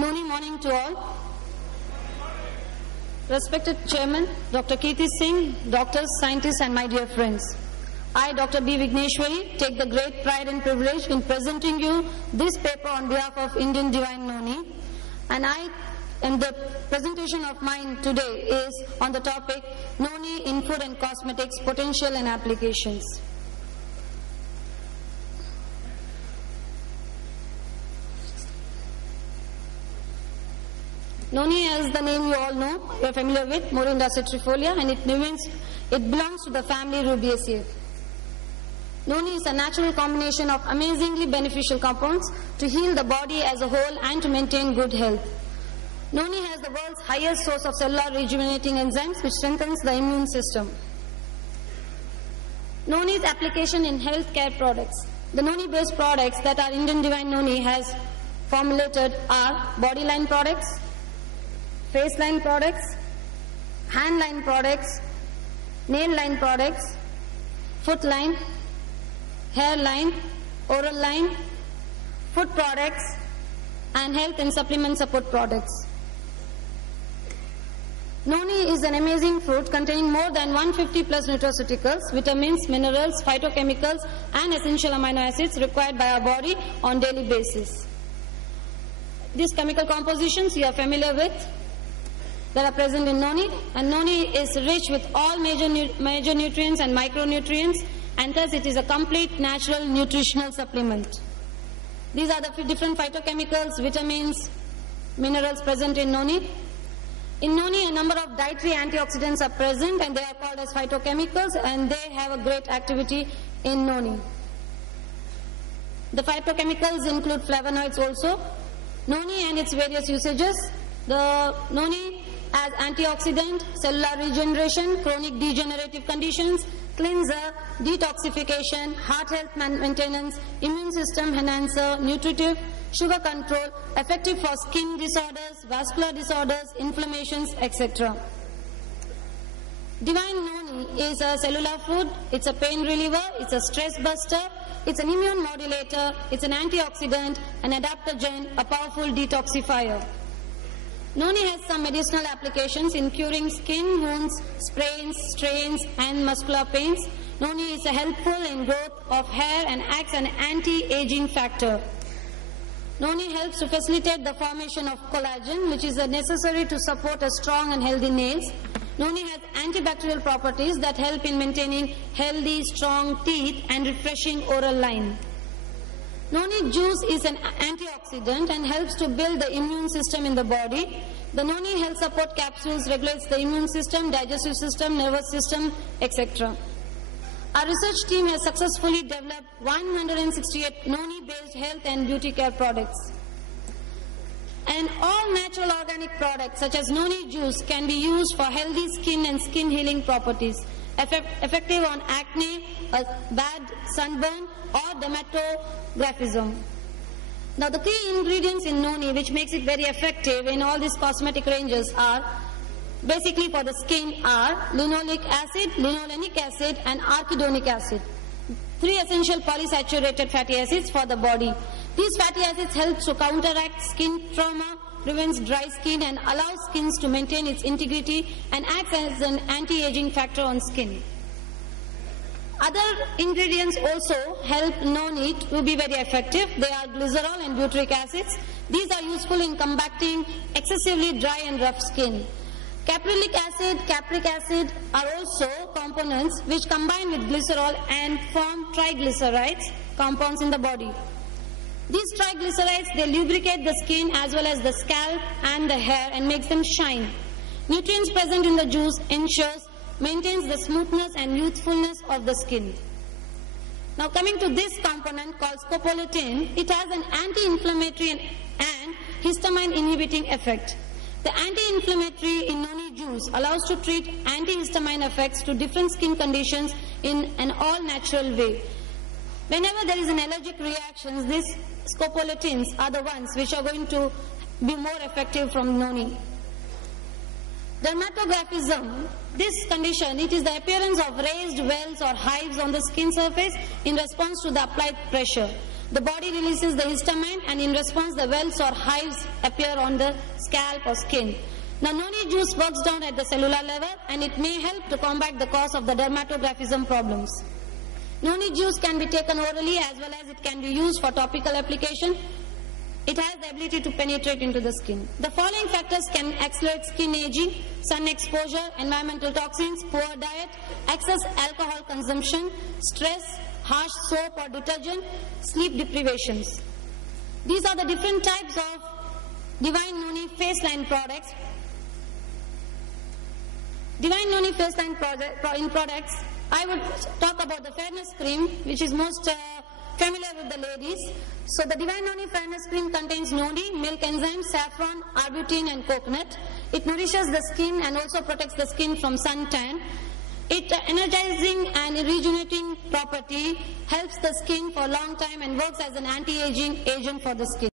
Noni morning to all. Respected Chairman, Dr. Kirti Singh, doctors, scientists and my dear friends. I, Dr. B. Vigneshwari, take the great pride and privilege in presenting you this paper on behalf of Indian Divine Noni. And the presentation of mine today is on the topic Noni in Food and Cosmetics, Potential and Applications. Noni, as the name you all know, you are familiar with, Morinda citrifolia, and it belongs to the family Rubiaceae. Noni is a natural combination of amazingly beneficial compounds to heal the body as a whole and to maintain good health. Noni has the world's highest source of cellular rejuvenating enzymes which strengthens the immune system. Noni's application in healthcare products. The Noni-based products that our Indian Divine Noni has formulated are body line products, face line products, hand line products, nail line products, foot line, hair line, oral line, food products, and health and supplement support products. Noni is an amazing fruit containing more than 150 plus nutraceuticals, vitamins, minerals, phytochemicals, and essential amino acids required by our body on daily basis. These chemical compositions you are familiar with that are present in Noni, and Noni is rich with all major nutrients and micronutrients, and thus it is a complete natural nutritional supplement. These are the different phytochemicals, vitamins, minerals present in Noni. In Noni, a number of dietary antioxidants are present, and they are called as phytochemicals, and they have a great activity in Noni. The phytochemicals include flavonoids also. Noni and its various usages. The Noni as antioxidant, cellular regeneration, chronic degenerative conditions, cleanser, detoxification, heart health maintenance, immune system enhancer, nutritive, sugar control, effective for skin disorders, vascular disorders, inflammations, etc. Divine Noni is a cellular food, it's a pain reliever, it's a stress buster, it's an immune modulator, it's an antioxidant, an adaptogen, a powerful detoxifier. Noni has some medicinal applications in curing skin wounds, sprains, strains, and muscular pains. Noni is helpful in growth of hair and acts an anti-aging factor. Noni helps to facilitate the formation of collagen, which is necessary to support a strong and healthy nails. Noni has antibacterial properties that help in maintaining healthy, strong teeth and refreshing oral line. Noni juice is an antioxidant and helps to build the immune system in the body. The Noni Health Support Capsules regulates the immune system, digestive system, nervous system, etc. Our research team has successfully developed 168 Noni-based health and beauty care products. And all natural organic products such as Noni juice can be used for healthy skin and skin healing properties, effective on acne, a bad sunburn, or dermatographism. Now the key ingredients in Noni which makes it very effective in all these cosmetic ranges are, basically for the skin are linoleic acid, linolenic acid and arachidonic acid. 3 essential polysaturated fatty acids for the body. These fatty acids help to counteract skin trauma, prevents dry skin and allows skins to maintain its integrity and acts as an anti-aging factor on skin. Other ingredients also help Noni to be very effective. They are glycerol and butyric acids. These are useful in combating excessively dry and rough skin. Caprylic acid, capric acid are also components which combine with glycerol and form triglycerides, compounds in the body. These triglycerides, they lubricate the skin as well as the scalp and the hair and makes them shine. Nutrients present in the juice maintains the smoothness and youthfulness of the skin. Now coming to this component called scopolamine, it has an anti-inflammatory and histamine inhibiting effect. The anti-inflammatory in Noni juice allows to treat antihistamine effects to different skin conditions in an all-natural way. Whenever there is an allergic reaction, these scopolamines are the ones which are going to be more effective from Noni. Dermatographism, this condition, it is the appearance of raised wells or hives on the skin surface in response to the applied pressure. The body releases the histamine, and in response the welts or hives appear on the scalp or skin. Now, noni juice works down at the cellular level, and it may help to combat the cause of the dermatographism problems. Noni juice can be taken orally as well as it can be used for topical application. It has the ability to penetrate into the skin. The following factors can accelerate skin aging: sun exposure, environmental toxins, poor diet, excess alcohol consumption, stress, harsh soap or detergent, sleep deprivations. These are the different types of Divine Noni face line products. Divine Noni face line products, I would talk about the fairness cream, which is most familiar with the ladies. So the Divine Noni fairness cream contains noni, milk enzyme, saffron, arbutin and coconut. It nourishes the skin and also protects the skin from suntan. It energizing and rejuvenating property helps the skin for a long time and works as an anti-aging agent for the skin.